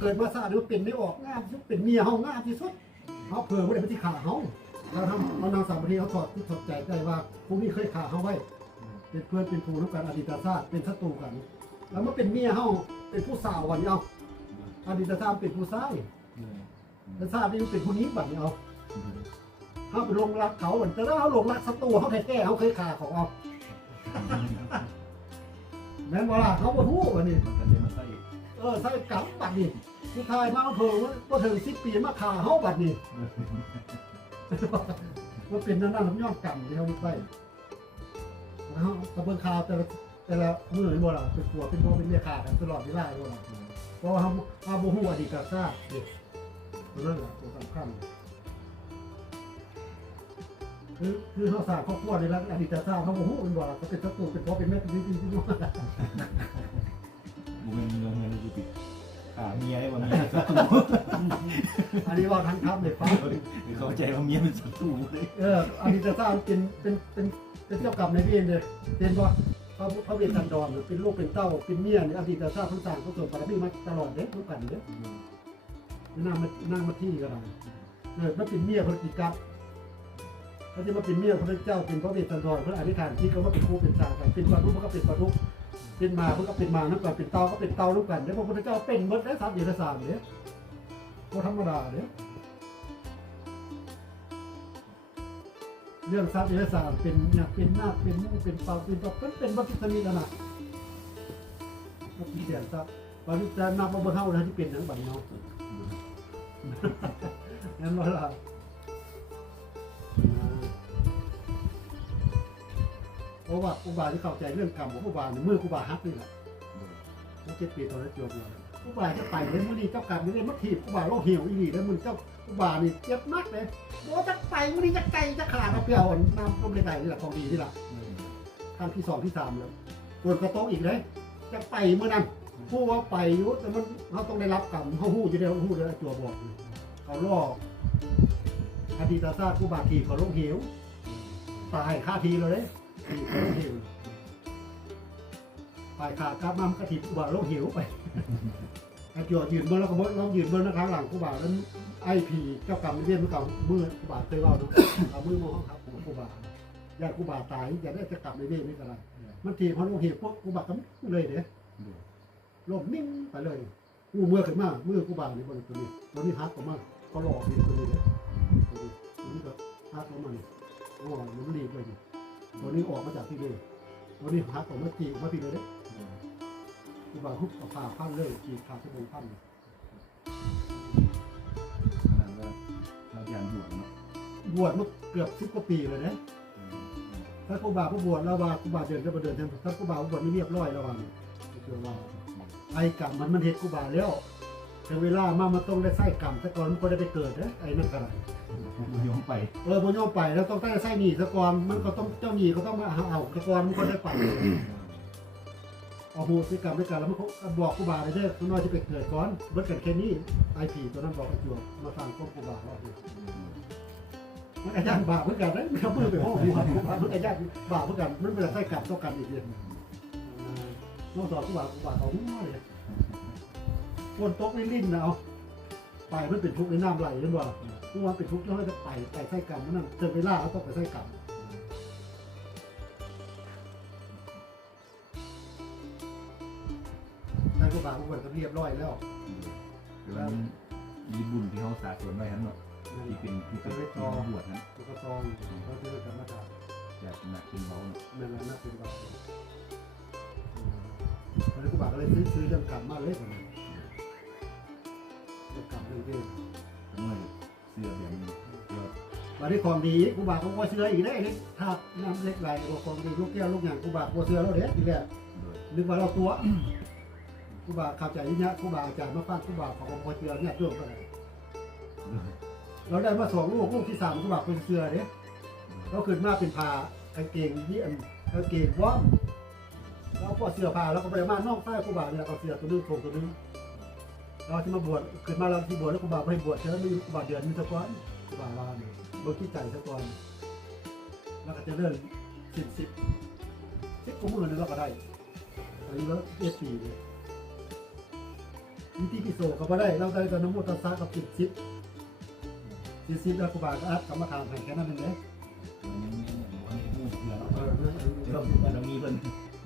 เกิดมาซาเดี๋ยวเป็นไม่ออกงามที่สุดเป็นเมียเฮางามที่สุดเขาเผื่อไม่ได้ไปที่ขาเฮาเราทำเรานางสาวบดีเขาถอดที่ถอดใจได้ว่าพวกนี้เคยขาเฮาไว้ เป็นเพื่อนเป็นครูน้ำกันอดีตชาติเป็นศัตรูกัน แล้วมาเป็นเมียเฮาเป็นผู้สาววันนี้เอาอดีตชาติเป็นผู้ชายแต่ชาตินี้เป็นผู้นี้บัดนี้เอาเฮาไปลงรักเขาเหมือนแต่ถ้าเฮาลงรักศัตรูเฮาแท้ๆเฮาเคยขาของเอาแม่นบ่ล่ะเขาบ่ฮู้วันนี้ เออใส่กลับบัดนี้สุดท้ายมาอำเภอว่าก็ถึงสิบปีมาขาเฮาบัดนี้มันเป็นนั่นนั่นผมยอมกรรมที่เขาไปแล้วตะเบิงข่าแต่ละแต่ละมือเห็นบ่ล่ะเป็นผัวเป็นพ่อเป็นเมียขากันตลอดเวลาบ่ล่ะเพราะว่าเขาเขาบ่ฮู้อดีตกับชาติเด็กนั่นแหละตัวสำคัญคือคือเขาสร้างครอบครัวในรักอดีตชาติเขาบ่ฮู้เป็นบ่ล่ะเขาเป็นศัตรูเป็นพ่อเป็นแม่เป็นพี่เป็นน้อง บุเป็นเงินเงินกูปิดขาเมียได้ว่าเมียเป็นศัตรูอันนี้ว่าทั้งทัพเลยฟังเข้าใจว่าเมียเป็นศัตรูเลยเอออดีตชาติเป็นเป็นเป็นเป็นเจ้ากรรมในายเวรเลยเป็นว่าพระพระเวทสันดรหรือเป็นลูกเป็นเต้าเป็นเมียเนี่ยอดีตชาติทั้งสามเขาส่งปรมีมาตลอดเด็กทุกกันเด็กนั่งมานั่งมาที่กันเออมาเป็นเมียพระกิกับเขาจะมาเป็นเมียพระเจ้าเป็นพระเวทสันดรพระอธิษฐานที่เขามาเป็นครูเป็นสากันเป็นปลาทุกก็เป็นปลาทุก เป็นมาเพระก็เป็นมาน้ำกันเป็นเตาก็เป็นเตาน้ำกันเดี๋ยวพระพุทธเจ้าเป็นหมดได้สามเดือนสามเนี่ยก็ธรรมดาเนี่ยเรื่องทรัพย์เอกสารเป็นเนี่ยเป็นหน้าเป็นมูเป็นเปล่าเป็นตัวเป็นเป็นวัตถุชนิดนะนะวัตถุเสียนทรัพย์วันนี้จะนับว่าเบอร์เท่าแล้วที่เป็นอย่างบัดเนาะงั้นว่าล่ะ เพราะว่าครูบาที่เข้าใจเรื่องกรรมของครูบาเนี่ยมือครูบาฮักนี่แหละมันเจ็ดปีตอนนั้นจบเลยครูบาจะไปเลยมือนี้เจ้ากรรมนี่เลยมัดถีบครูบาโลเหี่ยวอีหลีแล้วมือเจ้าครูบานี่เจ็บนักเลยโอ้จะไปวันนี้จะไกลจะขาดเอาเปรียวน้ำต้มในไหนนี่แหละของดีนี่แหละครั้งที่สองที่สามแล้วปวดกระโต๊ะอีกเลยจะไปเมื่อนั้นผู้ว่าไปอยู่แต่มันเขาต้องได้รับกรรมเขาหู้จะได้หู้ได้จัวบอกเขาล่ออดีตชาติผู้บาดทีเขาลงเหวตายคาทีเลย ทีเขาลงเหวตายขาดกลับมามันกระถิบผู้บาดลงเหวไปไอ้จัวยืนเบิ้งแล้วก็เบิ้งลองยืนเบิ้งนะครับหลังผู้บาดแล้วไอพีเจ้ากรรมเรียนเมื่อก่ามือครูบ่าเคยเล่าเนาะเอามือมองครับผมครูบ่าญาติครูบ่าตายอย่าได้จะกลับในเรียนไม่เป็นไรมันทีพอลงเหตุพวกครูบ่าก็เลยเด้อลมนิ่งไปเลยงูเมื่อขึ้นมาเมื่อครูบ่าในบนตัวนี้ตัวนี้ฮักออกมาเขาหลอกนี่ตัวนี้เลยตัวนี้ก็ฮักออกมาเนี่อ๋อมันรีบเลย ตัวนี้ออกมาจากที่เลยตัวนี้ฮักออกมาจีบมาพี่เลยเด้ครูบาฮุบเอาผ้าพันเลยจีบขาดสบู่พันขนาดว่าเราอย่างบวชเนาะบวชมาเกือบสิบกว่าปีเลยนะถ้าครูบาผู้บวชแล้วว่าครูบาเดินก็มาเดินทางถ้าครูบาผู้บวชนี่เรียบร้อยแล้วว่านี่คือว่าไอ้กรรมมันมันเห็ดครูบาแล้ว แต่เวลามามันต้องได้ไส้กรรมแต่ก่อนมันก็ได้ไปเกิดนะไอ้นั่นก็ได้มันยอมไป เออบนย่อมไปแล้วต้องได้ไส้หนีสะก่อนมันก็ต้องเจ้าหนีก็ต้องมาหาเอาสะก่อนมันก็ได้ไปเอาโหสิกรรมด้วยกันแล้วมันก็บอกครูบาเลยเด้อคุณน้อยที่ไปเกิดก่อนเบิดกันแค่นี้ไอ้ผีตัวนั้นบอกไอ้จวบมาฟังพวกครูบาว่าดิมันอาจารย์บาปเหมือนกันนะมันเอามือไปห้องหัวครูบามันอาจารย์บาปเหมือนกันมันเป็นไส้กรรมต้องกันอีกเดือนน้องสอนกูบากูบาเขาง่ายเลย ฝนตกลิ้นๆนะเอาไปมันเป็นทุกข์ในน้ำไหลนั่นว่ากูว่าเป็นทุกข์แล้วจะไปไปไส้กรรมมันนั่นเจอเวลาเขาต้องไปไส้กรรมนายกูบากูบาก็เรียบร้อยแล้วคือว่ามีบุญที่เขาสะสมไว้ทั้งหมดที่เป็นที่เป็นที่เขาบวชนั้นกูก็ตองเขาจะได้กรรมฐานจากหนักเป็นเบาเนาะนั่นแหละน่าเป็นเบาตอนนี้กูบาก็เลยซื้อซื้อเรื่องกรรมมาเลยกว่านี้เรื่องกรรมเรื่องเวรทั้งเลยเสือแบบนี้เสื้อมาได้ของดีกูบาเขาก็เชื่ออีกได้เลยถ้าน้ำเล็กไหลบอกของดีลูกแก้วลูกอย่างกูบาก็เชื่อแล้วเด้ทีแรกโดยนึกว่าเราตัวกูบาข้าใจอย่งเงี้ยกูบาอาจารย์มาฟังกูบาของพเชื่อเนี่ยเรื่องอะไรเราได้มาสองลูกลูกที่สามกูบาเป็นเชื่อเด้เราขึ้นมาเป็นผ้ากางเกงยี่อันกางเกงว่อมเราก็เสื้อผ้าแล้วก็ไปมานอกใต้กูบาเนี่ยเอาเสื้อตัวนึงโถงตัวนึง เราที่มาบวชขึ้นมาเราที่บวชแล้วกูบาไปบวชเชื่อมีกูบาเดือนมีตะกอนกูบาว่าเนี่ยบวชที่ใจตะกอนแล้วก็จะเลื่อนสิบสิบสิบกว่าหมื่นเลยเราก็ได้อันนี้ก็เอสปีเลยวิธีพิโซก็ได้ เราได้แต่น้ำมุตัสะกับจิตซิปจิตซิปแล้วครูบาก็อัดกรรมฐานให้แค่นั้นเองเด้เออก็บามีเพิ่น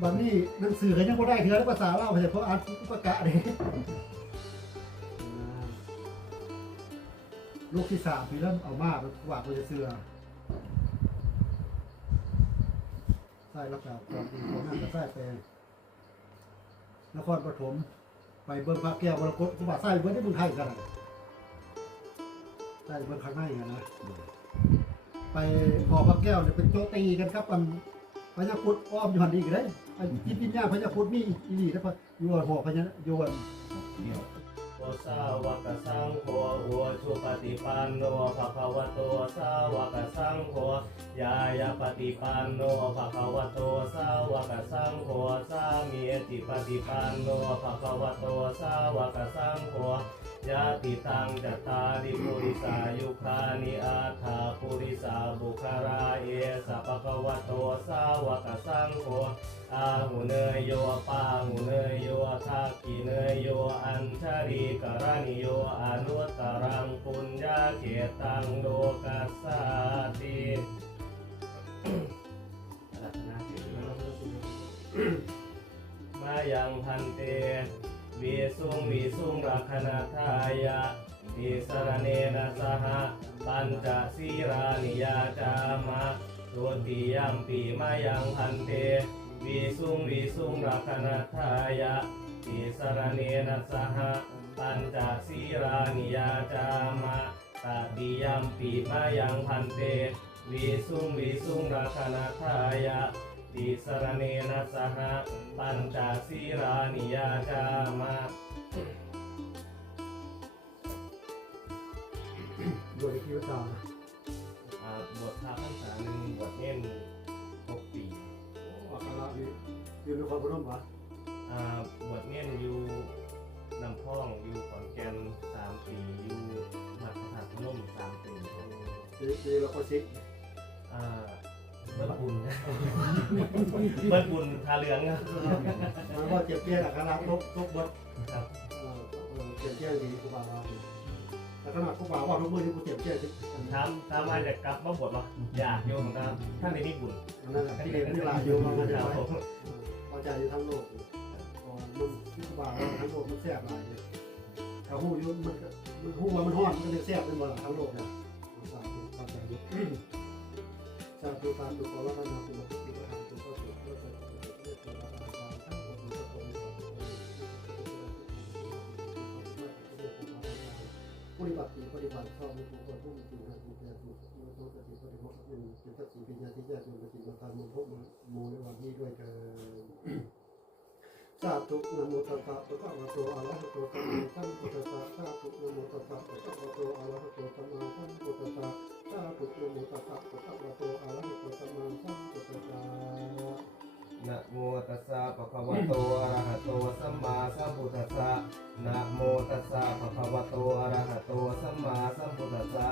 บัดนี้หนังสือก็ยังบ่ได้เถือภาษาลาเพราะเพราะอ่านอุปกะเด้ ลูกที่สามพี่เริ่มเอามาครูบาก็จะเสือใส่แล้วก็ก่อนที่ผมนั่นก็ใส่ไปนครปฐมไปเบิ่งพระแก้วมรกตครูบาใส่เบิ่งได้เบิ่งไทยกันนะใส่เบิ่งข้างในกันนะไปพอพระแก้วเนี่ยเป็นโจตีกันครับมันพญาพุทธอ้อมยู่หันอีกเลยไอ้จิตวิญญาพญาพุทธมีอีหลีนะพะโยนหัวพญาโยนเดี่ยวโอสาวกสังโฆ อุชุปฏิปันโนภะคะวะโตสาวกสังโฆยายาปฏิปันโนภะคะวะโตสาวกสังโฆสามีติปฏิปันโนภะคะวะโตสาวกสังโฆ ยาติตังจัตตาริปุริสายุคานิอาถาปุริสาบุคาราเอสะภะคะวะโตสาวกสังโฆอาหุเนยโยปาหุเนยโยทักกิเนยโยอัญชารีกรณิโยอนุตตรังปุญญาเขตังโลกัสสาติอารัธนาสิมายังพันเต วีสุงวีสุงรักขณทายะติสรเนนะสหปัญจศีรานิยาจามะตุติยัมปีมายังพันเตวิสุงวิสุงรักนทายะติสรเนนะสหปัญจศีรานิยาจามะตติยัมปีมายังพันเตวิสุงวิสุงรักนทายะ ติสรเนนะสหปัญจศีรานิยาจามะโดยที่ว่าตาอ่าบวชพระพรรษาหนึ่งบวชเน้นหกปีอัคระนี่อยู่ในความพนมวะอ่าบวชเน้นอยู่ลำพ้องอยู่ขอนแก่นสามปีอยู่มัดพระธาตุพนมสามปีดีดีแล้วก็ซิกอ่า เบิ้ลบุญเบิ้ลบุญทาเหลืองครับมันก็เจ็บแก้อัคระทุกทุกบทครับเออเออเจ็บแก้ดีครูบาเราแต่ขนาดครูบาว่าทุกมือที่กูเจ็บแก้ที่ถามถามว่าจะกลับมาบวชหรออยากโยมครับท่านในนี้บุญนั่นแหละที่เรียนที่ลายอยู่มามันคจะรับไปผมพอใจอยู่ทั้งโลกอ๋อมันที่ครูบาว่าทั้งโลกมันแซ่บหลายเลยถ้าหูอยู่มันก็มันหูว่ามันห้อนมันก็เลยแซ่บเป็นหมดทั้งโลกเนี่ยสาธุพอใจ อยู่สาธุสาธุขอรับพระนาคุณพระพุทธพระธรรมคุณพระสงฆ์พระสงฆ์พระสงฆ์พระสงฆ์พระสงฆ์ทั้งหมดทุกคนปฏิบัติปฏิบัติชอบมีผู้คนผู้มีสิ่งใดสิ่งใดสิ่งใดสิ่งใดสิ่งใดสิ่งใดเป็นเป็นทัศน์ปัญญาที่แยกเป็นสิ่งต่างๆมันพบมันมูในวันนี้ด้วยเถิดสาธุนะโมตัสสะภะคะวะโตอะระหะโตสัมมาสัมพุทธัสสะสาธุนะโมตัสสะภะคะวะโตอะระหะโตสัมมาสัมพุทธัสสะสาธุนะโมตัสสะภะคะวะ ภะคะวะโตอะระหะโตสัมมาสัมพุทธัสสะนะโมตัสสะภะคะวะโตอะระหะโตสัมมาสัมพุทธัสสะ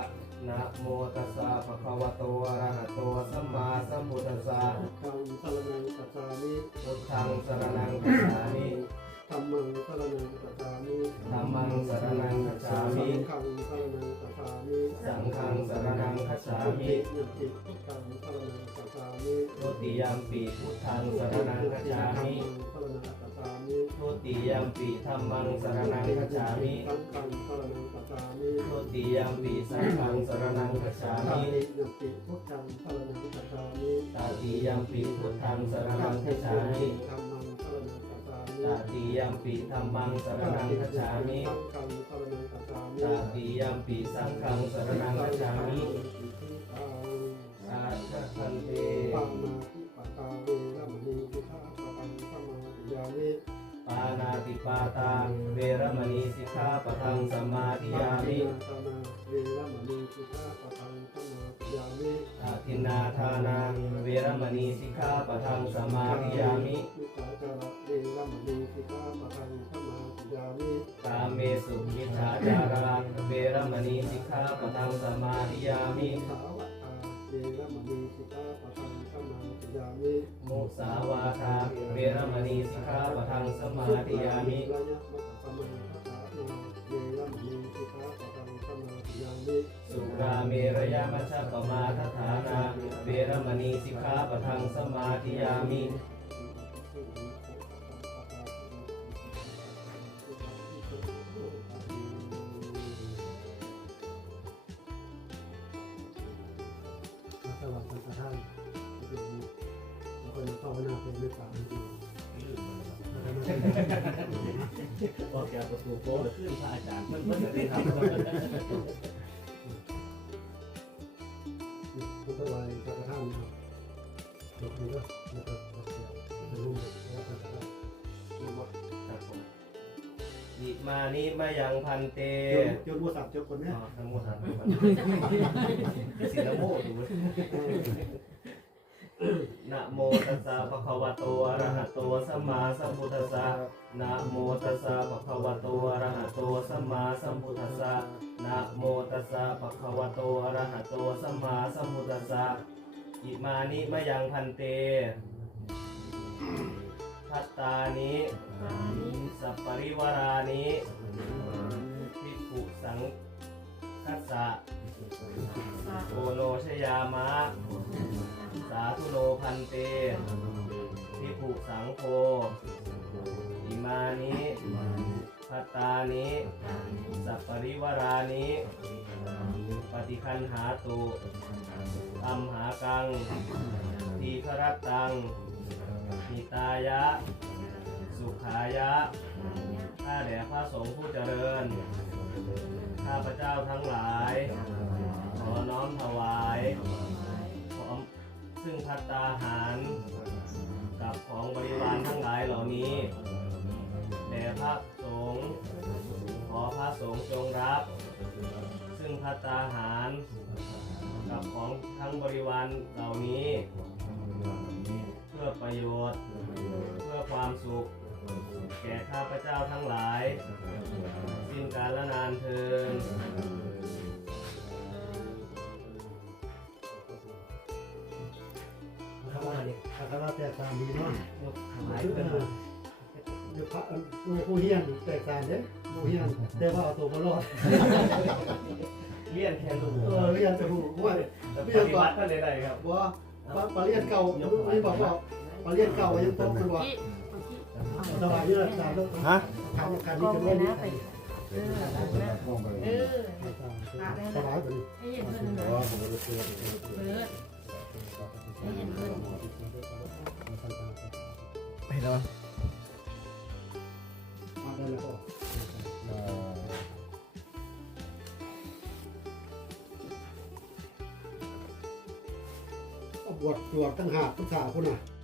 นะโมตัสสะภะคะวะโตอะระหะโตสัมมาสัมพุทธัสสะธังสรนังกัจจามิพุทธังสรณังคัจฉามิ ธัมมังสรนังกัจจามิธัมมังสรณังคัจฉามิสังฆังสรนังกัจจามิสังฆังสรณังคัจฉามิยัติพุทธังสรนังกัจจามิทุติยมปีพุทธังสรณังคัจฉามิสรนังกัจจามิทุติยมปีธัมมังสรณังคัจฉามิสังฆังสรนังกัจจามิทุติยมปีสังฆังสรณังคัจฉาตามิติยัติพุทธังสรนังกัจจามิตาติยมปีพุทธังสรณังคัจฉามิธัมมังสรนังกัจจามิตาติยมปีธัมมังสรณังคัจฉามิสังฆังสรนังกัจจามิตาติยมปีสังฆังสรณังคัจฉามิสาธุพันเตปัง มาทิปตาเวรมณีสิกขาป ปานาติปาตาเวรมณีสิกขาปะทังสมาธิยามิเวรมณีสิกขาปะทังสมาธิยามิอาทินนาทานาเวรมณีสิกขาปะทังสมาธิยามิมิจฉาจารเวรมณีสิกขาปะทังสมาธิยามิกาเมสุมิจฉาจาราเวรมณีสิกขาปะทังสมาธิยามิสาวะเวรมณีสิกขาปะทัง สมาธิยามิมุสาวาทาเวรมณีสิกขาปะทังสมาธิยามิระยะมัตตสมาธิเวเวรมณีสิกขาปะทังสมาธิยามิสุราเมรยามัชฌปมาทฐานาเวรมณีสิกขาปะทังสมาธิยามิาวนาเป็นเมตตาจริงบอกแกประตูโป้ขึ้นพระอาจารย์มันมันจะได้ทำพุทธวายพระท่านนะครับยกมือด้วยนะครับรับเสียงเป็นรูปแล้วก็ได้ครับผมอิมานิมายังพันเตจนวัวสับเจ้าคนเนี้ยอ๋อนะโมตัสสะสินโมดู นะโมตัสสะภะคะวะโตอะระหะโตสัมมาสัมพุทธัสสะนะโมตัสสะภะคะวะโตอะระหะโตสัมมาสัมพุทธัสสะนะโมตัสสะภะคะวะโตอะระหะโตสัมมาสัมพุทธัสสะอิมานิมายังพันเตพัตตานิสัปปริวารานิภิกขุสัง คัสสะโอโนชยามะ สาธุโนพันเตภิกขุสังโฆอิมานิพัตตานิสัปปริวารานิปฏิคันหาตุอัมหากัง ทีครัตตังหิตายะ สุขายะข้าแด่พระสงฆ์ผู้เจริญ ข้าพเจ้าทั้งหลาย ขอน้อมถวายพร้อมซึ่งพัตตาหาร กับของบริวารทั้งหลายเหล่านี้แด่พระสงฆ์ขอพระสงฆ์จงรับ ซึ่งพัตตาหาร กับของทั้งบริวารเหล่านี้ เพื่อประโยชน์ เพื่อความสุข แก่ข้าพเจ้าทั้งหลาย กาลนานเทินคาราคาราแตกต่างดีเนาะหายกถวายเดี๋เป็นยวพระผู้เฮียนแตกต่างเด้ผู้เฮียนแต่ว่าเอาตัวมารอดเลี่ยนแคนดูเออเรียนแต่ผู้ว่าปฏิบัติท่านใดๆครับว่าปลาเรียนเก่าไม่บอกว่าปลาเรียนเก่ายังตกมัวสบายนี่แหละตาต้องฮะทำการนี้จะไม่ไดี เออเออสบายกว่านี้ให้เห็นเพื่นเลยเบิดให้เห็นเพื่นไปแล้วมาได้แล้วก็บวชตรวจตั้งหากตั้งสาวคนน่ะ